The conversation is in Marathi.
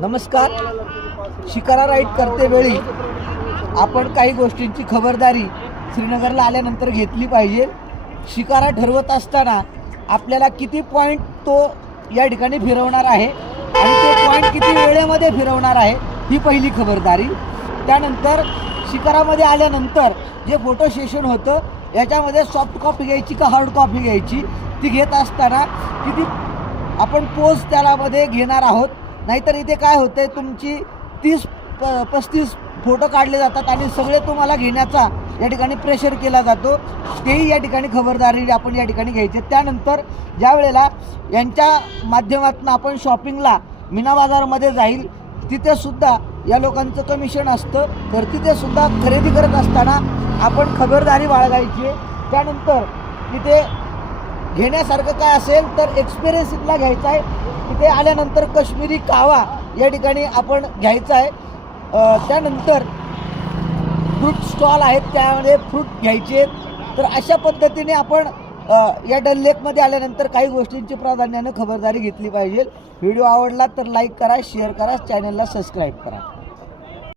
नमस्कार. शिकारा राईड करतेवेळी आपण काही गोष्टींची खबरदारी श्रीनगरला आल्यानंतर घेतली पाहिजे. शिकारा ठरवत असताना आपल्याला किती पॉईंट तो या ठिकाणी फिरवणार आहे आणि ते पॉईंट किती वेळेमध्ये फिरवणार आहे ही पहिली खबरदारी. त्यानंतर शिकारामध्ये आल्यानंतर जे फोटो सेशन होतं याच्यामध्ये सॉफ्ट कॉपी घ्यायची का हार्ड कॉपी घ्यायची, ती घेत असताना किती आपण पोज त्यामध्ये घेणार आहोत. नाहीतर इथे काय होतंय, तुमची 30-35 फोटो काढले जातात आणि सगळे तुम्हाला घेण्याचा या ठिकाणी प्रेशर केला जातो. तेही या ठिकाणी खबरदारी आपण या ठिकाणी घ्यायची. त्यानंतर ज्या वेळेला यांच्या माध्यमातून आपण शॉपिंगला मीना बाजारमध्ये जाईल तिथेसुद्धा या लोकांचं कमिशन असतं, तर तिथेसुद्धा खरेदी करत असताना आपण खबरदारी बाळगायची. त्यानंतर तिथे घेण्यासारखं काय असेल तर एक्सपिरियन्स इथला घ्यायचा आहे. तिथे आल्यानंतर काश्मीरी कावा या ठिकाणी आपण घ्यायचा आहे. त्यानंतर फ्रूट स्टॉल आहेत त्यामध्ये फ्रूट घ्यायचे. तर अशा पद्धतीने आपण या डल लेकमध्ये आल्यानंतर काही गोष्टींची प्राधान्यानं खबरदारी घेतली पाहिजे. व्हिडिओ आवडला तर लाईक करा, शेअर करा, चॅनलला सबस्क्राईब करा.